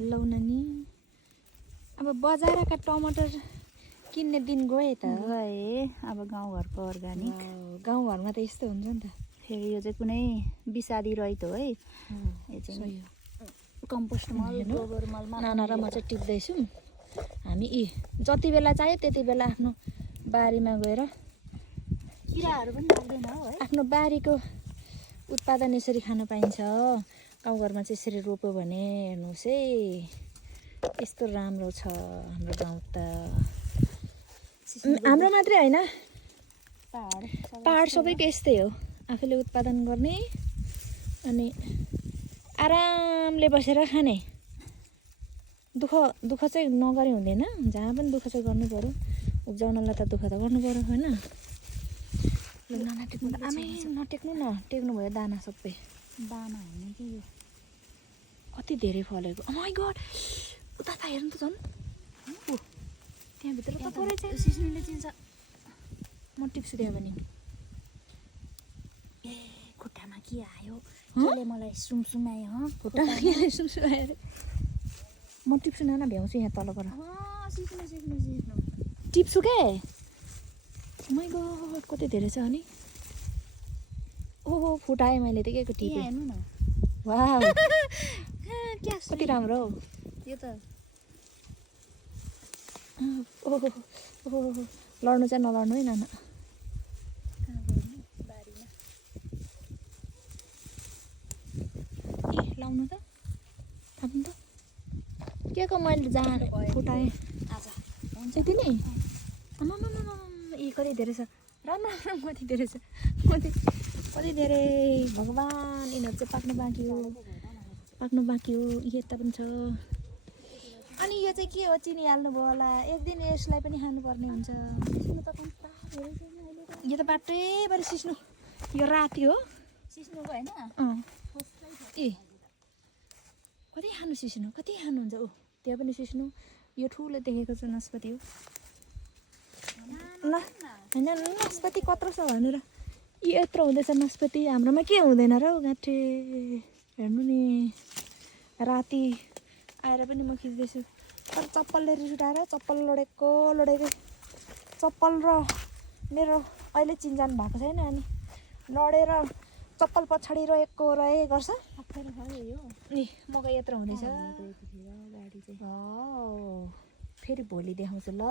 लौ नानी अब बजारका टमाटर किन्ने दिन गए त गए अब गाउँघरको अर्ग्यानिक गाउँघरमा त यस्तो हुन्छ नि त फेरि यो चाहिँ कुनै विषादी रहित हो है यो चाहिँ कम्पोस्ट मल गोबर मलमा नाना र म चाहिँ टिप्दैछौँ हामी जति बेला चाहियो त्यति बेला आफ्नो बारीमा गएर किराहरू पनि लाग्दैन हो है आफ्नो बारीको उत्पादन यसरी खान पाइन्छ गाउँघरमा चाहिँ यसरी रोप्यो भने हेर्नुहोस् है यस्तो राम्रो छ हाम्रो गाउँ त हाम्रो मात्रै होइन पहाड सबैको यस्तै हो आफूले उत्पादन गर्ने अनि आरामले बसेर खाने दुःख चाहिँ नगरे हुँदैन जहाँ पनि दुःख चाहिँ गर्नु पर्यो उब्जाउनलाई त दुःख त गर्नु पर्यो होइन नाना टेक्नु आमै नटेक्नु न टेक्नु भयो दाना सबै दाना हुने कि यो कति धेरै फलेको माइ गड उता त हेर्नु त झन् त्यहाँभित्र त पुरै चाहिँ सिस्नुले चिन्छ म टिप्छु त्यहाँ पनि ए खुट्टामा के आयो त्यसले मलाई सुमसुमायो ह खुट्टामा के सुमसुमायो अरे म टिप्छु नाना भ्याउँछु यहाँ तलबाट सिक्नु टिप्छु के माइ गड कति धेरै छ अनि ओहो फुटाएँ मैले त के टिपेँ हेर्नु न वाउ क्या कति राम्रो हौ यो त ओहो ओहो लड्नु चाहिँ नलड्नु है नाना बारीमा लाउनु त थाप्नु त के को मैले जहाँ फुटाएँ आज यति नै आमामामा कति धेरै छ राम्रो राम्रो कति धेरै छ कति धेरै भगवान् यिनीहरू चाहिँ पाक्नु बाँकी हो यता पनि छ अनि यो चाहिँ के हो चिनी हाल्नुभयो होला एक दिन यसलाई पनि खानुपर्ने हुन्छ यो त बाटैभरि सिस्नु यो राति हो सिस्नुको होइन ए कति खानु सिस्नु कति खानुहुन्छ ओ त्यहाँ पनि सिस्नु यो ठुलो देखेको चाहिँ नास्पाती हो ल होइन नास्पाती कत्रो छ भन्नु र यत्रो हुँदैछ नास्पाती हाम्रोमा के हुँदैन र हौ गाँठे हेर्नु नि राति आएर पनि म खिच्दैछु तर चप्पलले रिस उठाएर चप्पल लडेकै चप्पल र मेरो अहिले चिनजान भएको छैन अनि लडेर चप्पल पछाडि रहे गर्छ नि मकै यत्रो हुँदैछ गाडी चाहिँ फेरि भोलि देखाउँछु ल